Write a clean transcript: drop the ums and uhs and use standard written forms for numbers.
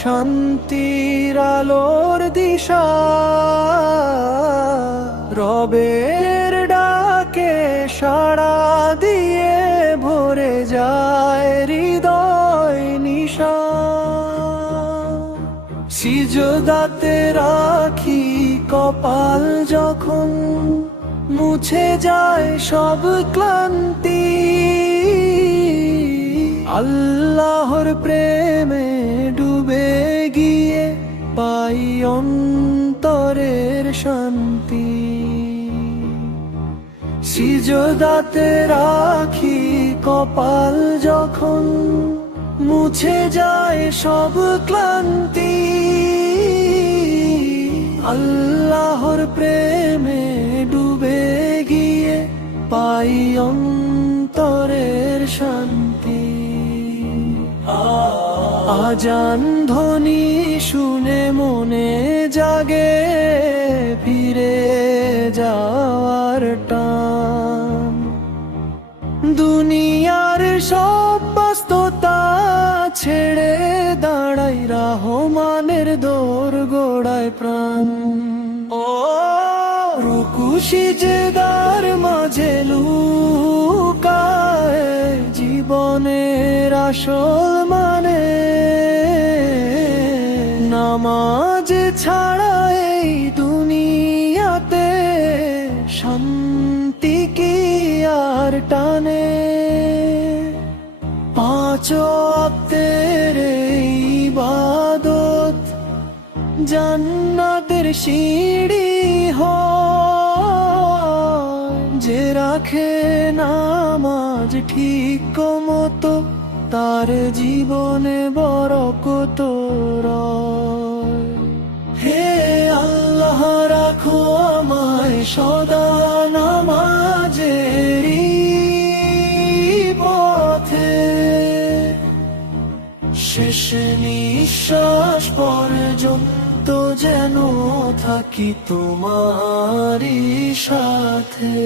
শান্তির আলোর দিশা, রবের ডাকে সাড়া দিয়ে ভরে যায় হৃদয় নিশা। সিজদাতে রাখি কপাল যখন, মুছে যায় সব ক্লান্তি, আল্লাহর প্রেমে ডুবে গিয়ে পাই অন্তরের শান্তি। সিজদাতে রাখি কপাল যখন, মুছে যায় সব ক্লান্তি, আল্লাহর প্রেমে ডুবে গিয়ে পাই অন্তরের শান্তি। আজান ধ্বনি শুনে মনে জাগে ফিরে যাওয়ার টান, দুনিয়ার সব ব্যস্ততা ছেড়ে দাঁড়াই রহমানের দোরগোড়ায় প্রাণ। ও রুকু সিজদার মাঝে লুকায় জীবনের আসল মানে, নামাজ ছাড়া এই দুনিয়াতে শান্তি কি আর টানে। পাঁচ ওয়াক্তের ইবাদত জান্নাতের সিঁড়ি হয়, যে রাখে নামাজ ঠিক মতো তার জীবনে বরকত রয়। হে আল্লাহ রাখো আমায় সদা নামাজেরই পথে, শেষ নিঃশ্বাস পর্যন্ত যেন থাকি তোমারই সাথে।